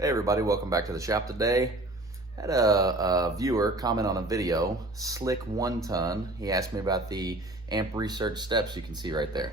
Hey everybody, welcome back to the shop today. Had a viewer comment on a video, Slick 1 Ton. He asked me about the amp research steps you can see right there.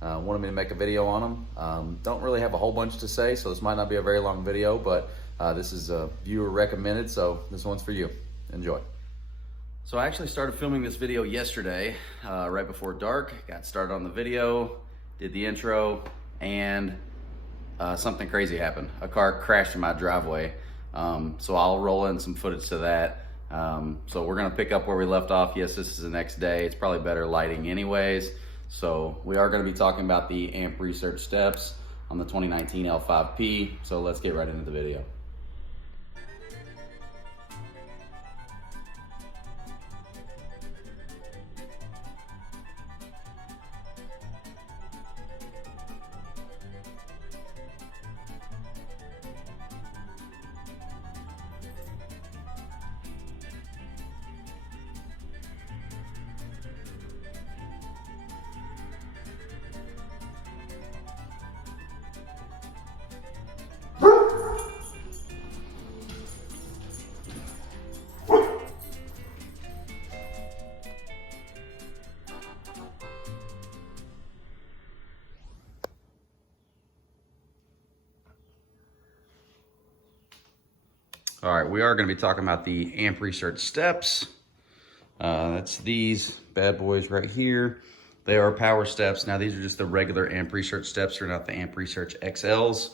Wanted me to make a video on them. Don't really have a whole bunch to say, so this might not be a very long video, but this is a viewer recommended, so this one's for you. Enjoy. So I actually started filming this video yesterday, right before dark. Got started on the video, did the intro, and something crazy happened. A car crashed in my driveway. So I'll roll in some footage to that. So we're gonna pick up where we left off. Yes, this is the next day. It's probably better lighting anyways. So we are gonna be talking about the amp research steps on the 2019 L5P. So let's get right into the video. All right, we are going to be talking about the amp research steps. That's these bad boys right here. They are power steps. Now these are just the regular amp research steps. They're not the amp research XLs.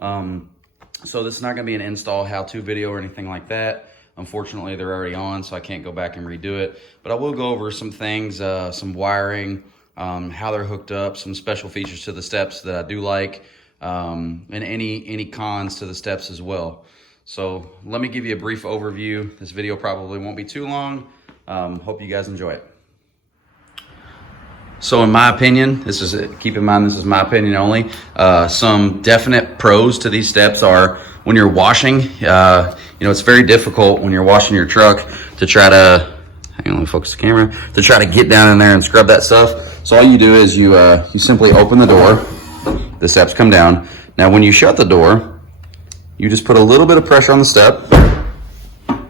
So this is not going to be an install how-to video or anything like that. Unfortunately, they're already on, so I can't go back and redo it. But I will go over some things, some wiring, how they're hooked up, some special features to the steps that I do like, and any cons to the steps as well. So let me give you a brief overview. This video probably won't be too long. Hope you guys enjoy it. So in my opinion, keep in mind, this is my opinion only. Some definite pros to these steps are when you're washing, it's very difficult when you're washing your truck to try to, hang on, let me focus the camera, to try to get down in there and scrub that stuff. So all you do is you simply open the door, the steps come down. Now when you shut the door, you just put a little bit of pressure on the step,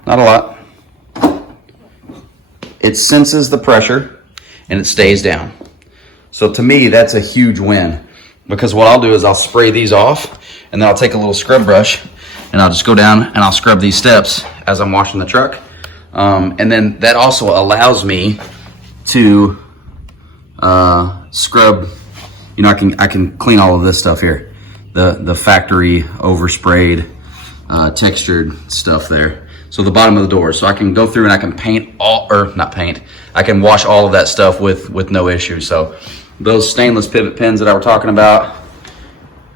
not a lot. It senses the pressure and it stays down. So to me, that's a huge win, because what I'll do is I'll spray these off and then I'll take a little scrub brush and I'll just go down and I'll scrub these steps as I'm washing the truck. And then that also allows me to scrub, I can clean all of this stuff here. The factory oversprayed, textured stuff there. So the bottom of the door. So I can go through and I can I can wash all of that stuff with no issue. So those stainless pivot pins that I was talking about,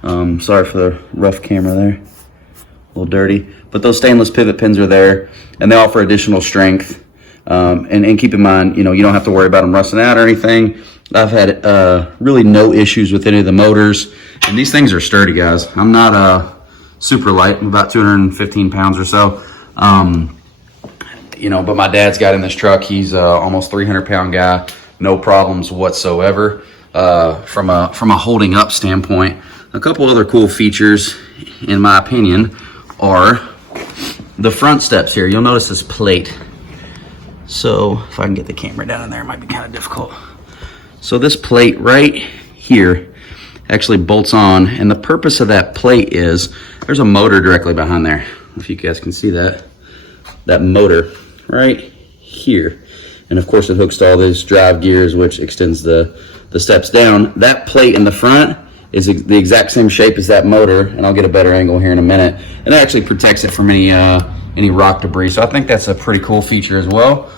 sorry for the rough camera there, a little dirty, but those stainless pivot pins are there and they offer additional strength. And keep in mind, you don't have to worry about them rusting out or anything. I've had really no issues with any of the motors. And these things are sturdy, guys. I'm not super light. I'm about 215 pounds or so. But my dad's got in this truck. He's almost 300-pound guy. No problems whatsoever. From a holding up standpoint, a couple other cool features, in my opinion, are the front steps here. You'll notice this plate. So if I can get the camera down in there, it might be kind of difficult. So this plate right here actually bolts on, and the purpose of that plate is there's a motor directly behind there. If you guys can see that motor right here, and of course it hooks to all these drive gears, which extends the steps down. That plate in the front is the exact same shape as that motor, and I'll get a better angle here in a minute, and it actually protects it from any rock debris. So I think that's a pretty cool feature as well.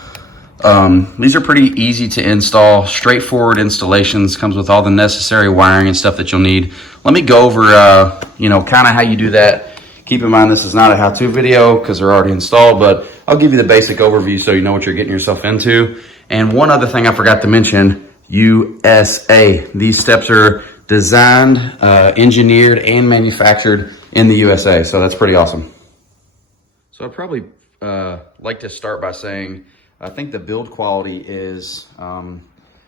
These are pretty easy to install, straightforward installations, comes with all the necessary wiring and stuff that you'll need. Let me go over, kind of how you do that. Keep in mind, this is not a how-to video because they're already installed, but I'll give you the basic overview so you know what you're getting yourself into. And one other thing I forgot to mention, USA. These steps are designed, engineered, and manufactured in the USA, so that's pretty awesome. So I'd probably like to start by saying, I think the build quality is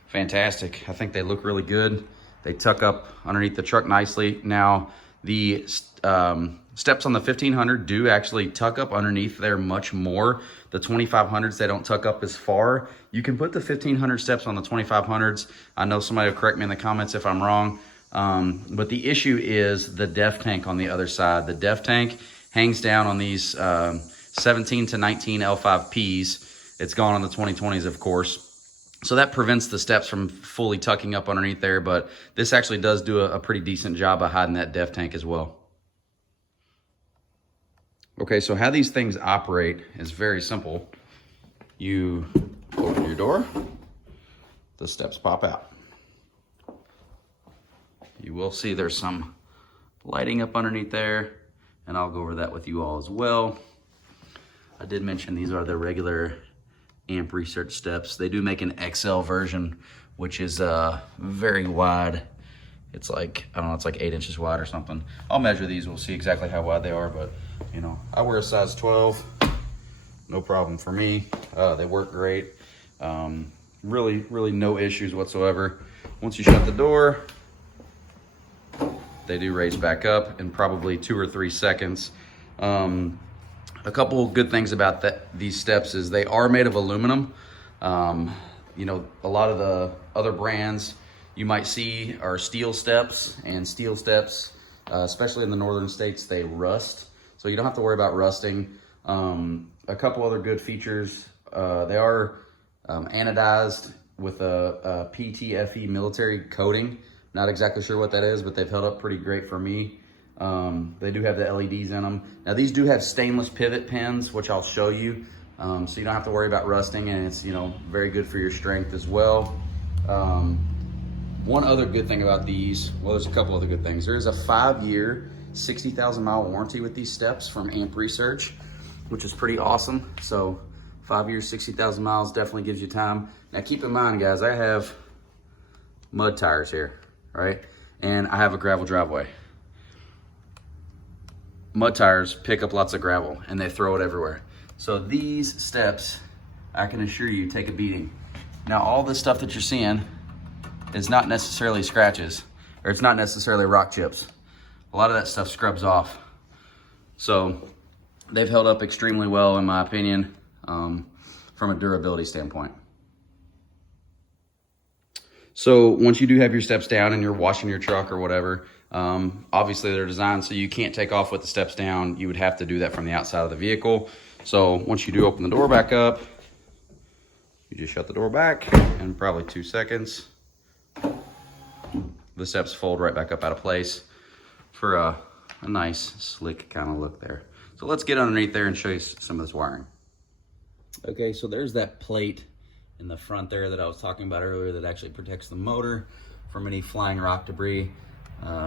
fantastic. I think they look really good. They tuck up underneath the truck nicely. Now, The steps on the 1500 do actually tuck up underneath there much more. The 2500s, they don't tuck up as far. You can put the 1500 steps on the 2500s. I know somebody will correct me in the comments if I'm wrong. But the issue is the def tank on the other side. The def tank hangs down on these 17 to 19 L5Ps. It's gone on the 2020s, of course. So that prevents the steps from fully tucking up underneath there, but this actually does do a pretty decent job of hiding that def tank as well. Okay, so how these things operate is very simple. You open your door, the steps pop out. You will see there's some lighting up underneath there, and I'll go over that with you all as well. I did mention these are the regular Amp Research steps. They do make an XL version, which is very wide. It's like, I don't know, it's like 8 inches wide or something. I'll measure these, we'll see exactly how wide they are, but you know, I wear a size 12, no problem for me. They work great. Really no issues whatsoever. Once you shut the door, they do raise back up in probably 2 or 3 seconds. A couple good things about these steps is they are made of aluminum. You know, a lot of the other brands you might see are steel steps, and steel steps, especially in the northern states, they rust. So you don't have to worry about rusting. A couple other good features, they are anodized with a PTFE military coating. Not exactly sure what that is, but they've held up pretty great for me. They do have the LEDs in them. Now these do have stainless pivot pins, which I'll show you. So you don't have to worry about rusting, and it's, you know, very good for your strength as well. One other good thing about these, well, there's a couple other good things. There is a 5-year, 60,000 mile warranty with these steps from Amp Research, which is pretty awesome. So 5 years, 60,000 miles definitely gives you time. Now keep in mind, guys, I have mud tires here, right? And I have a gravel driveway. Mud tires pick up lots of gravel and they throw it everywhere. So these steps, I can assure you, take a beating. Now all this stuff that you're seeing is not necessarily scratches, or it's not necessarily rock chips. A lot of that stuff scrubs off. So they've held up extremely well, in my opinion, from a durability standpoint. So once you do have your steps down and you're washing your truck or whatever, obviously they're designed so you can't take off with the steps down. You would have to do that from the outside of the vehicle. So once you do open the door back up, you just shut the door back in probably 2 seconds. The steps fold right back up out of place for a nice slick kind of look there. So let's get underneath there and show you some of this wiring. Okay, so there's that plate in the front there that I was talking about earlier that actually protects the motor from any flying rock debris.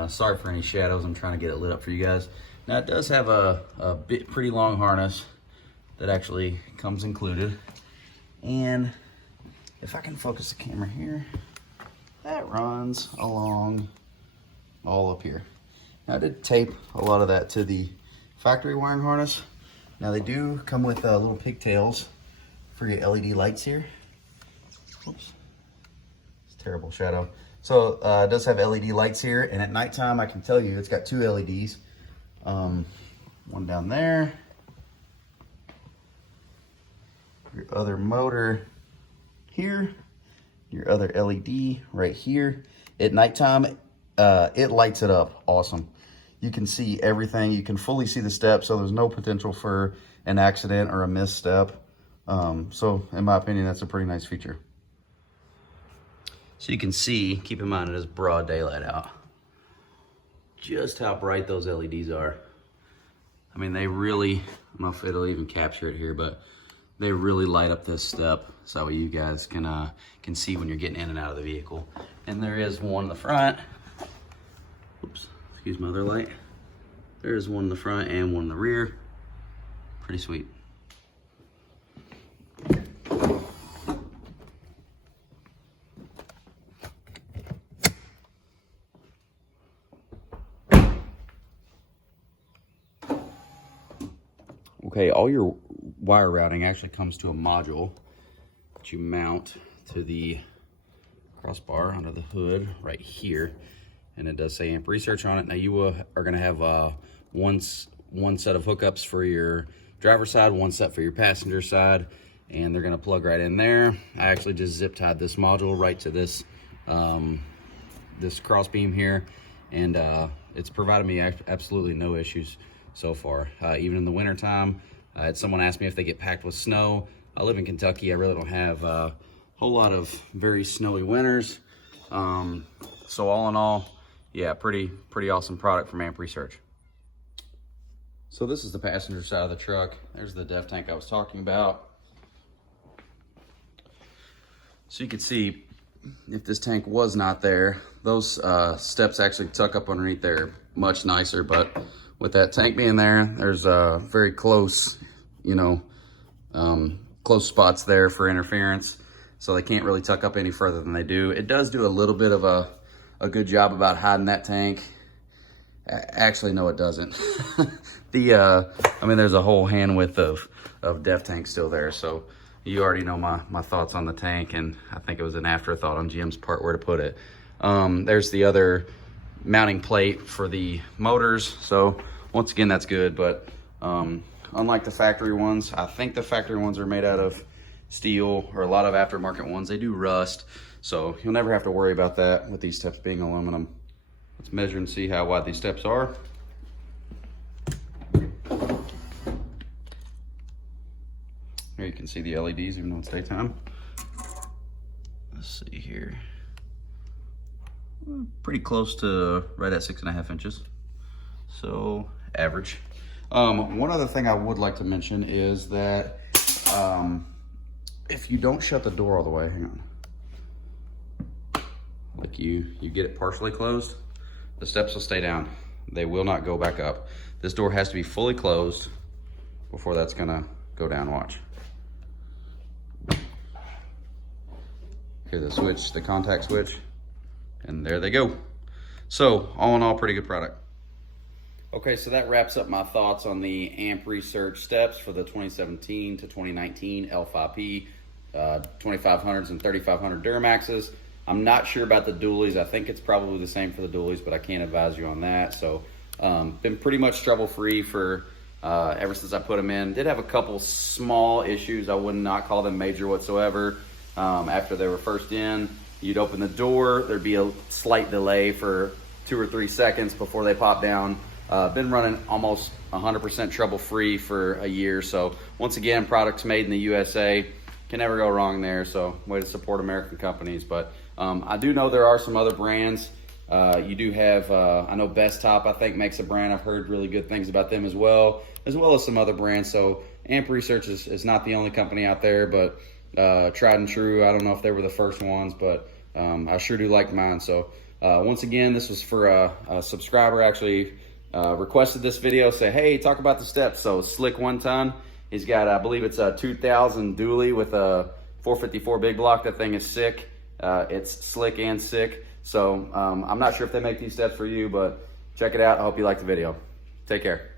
Sorry for any shadows, I'm trying to get it lit up for you guys. Now it does have a pretty long harness that actually comes included. And if I can focus the camera here, that runs along all up here. Now I did tape a lot of that to the factory wiring harness. Now they do come with little pigtails for your LED lights here. Oops, it's a terrible shadow. So it does have LED lights here, and at nighttime I can tell you it's got 2 LEDs. One down there. Your other motor here. Your other LED right here. At nighttime, it lights it up awesome. You can see everything. You can fully see the steps, so there's no potential for an accident or a misstep. So in my opinion, that's a pretty nice feature. So you can see, keep in mind it is broad daylight out, just how bright those LEDs are. I mean, they really, I don't know if it'll even capture it here, but they really light up this step so you guys can see when you're getting in and out of the vehicle. And there is one in the front. Oops, excuse my other light. There is one in the front and one in the rear. Pretty sweet. Okay, all your wire routing actually comes to a module that you mount to the crossbar under the hood right here. and it does say amp research on it. Now you are gonna have one set of hookups for your driver's side, one set for your passenger side, and they're gonna plug right in there. I actually just zip tied this module right to this this cross beam here, and it's provided me absolutely no issues so far. Even in the winter time, I had someone ask me if they get packed with snow. I live in Kentucky. I really don't have a whole lot of very snowy winters. So all in all, yeah, pretty awesome product from Amp Research. So this is the passenger side of the truck. There's the DEF tank I was talking about. So you can see, if this tank was not there, those steps actually tuck up underneath there much nicer, but with that tank being there, there's very close, you know, close spots there for interference, so they can't really tuck up any further than they do. It does do a little bit of a good job about hiding that tank. Actually, no, it doesn't. I mean, there's a whole hand width of DEF tank still there, so you already know my thoughts on the tank, and I think it was an afterthought on GM's part where to put it. There's the other mounting plate for the motors, so once again, that's good, but unlike the factory ones, I think the factory ones are made out of steel, or a lot of aftermarket ones, they do rust, so you'll never have to worry about that with these steps being aluminum. Let's measure and see how wide these steps are. Here you can see the LEDs even though it's daytime. Let's see here. Pretty close to right at 6.5 inches. So average. One other thing I would like to mention is that if you don't shut the door all the way, hang on. Like you get it partially closed, the steps will stay down. They will not go back up. This door has to be fully closed before that's gonna go down, watch. Here's the switch, the contact switch, and there they go. So all in all, pretty good product. Okay, so that wraps up my thoughts on the Amp Research steps for the 2017 to 2019 L5P 2500s and 3500 Duramaxes. I'm not sure about the dualies. I think it's probably the same for the dualies, but I can't advise you on that. So been pretty much trouble-free for ever since I put them in. Did have a couple small issues. I would not call them major whatsoever. After they were first in, you'd open the door, there'd be a slight delay for 2 or 3 seconds before they pop down. Been running almost 100% trouble-free for a year. So once again, products made in the USA, can never go wrong there. So way to support American companies. But I do know there are some other brands. You do have, I know Best Top, I think, makes a brand. I've heard really good things about them as well as some other brands. So Amp Research is not the only company out there, but tried and true. I don't know if they were the first ones, but I sure do like mine. So once again, this was for a subscriber actually requested this video, say, hey, talk about the steps. So Slick One Ton, he's got, I believe it's a 2000 dually with a 454 big block. That thing is sick. It's slick and sick. So I'm not sure if they make these steps for you, but check it out. I hope you like the video. Take care.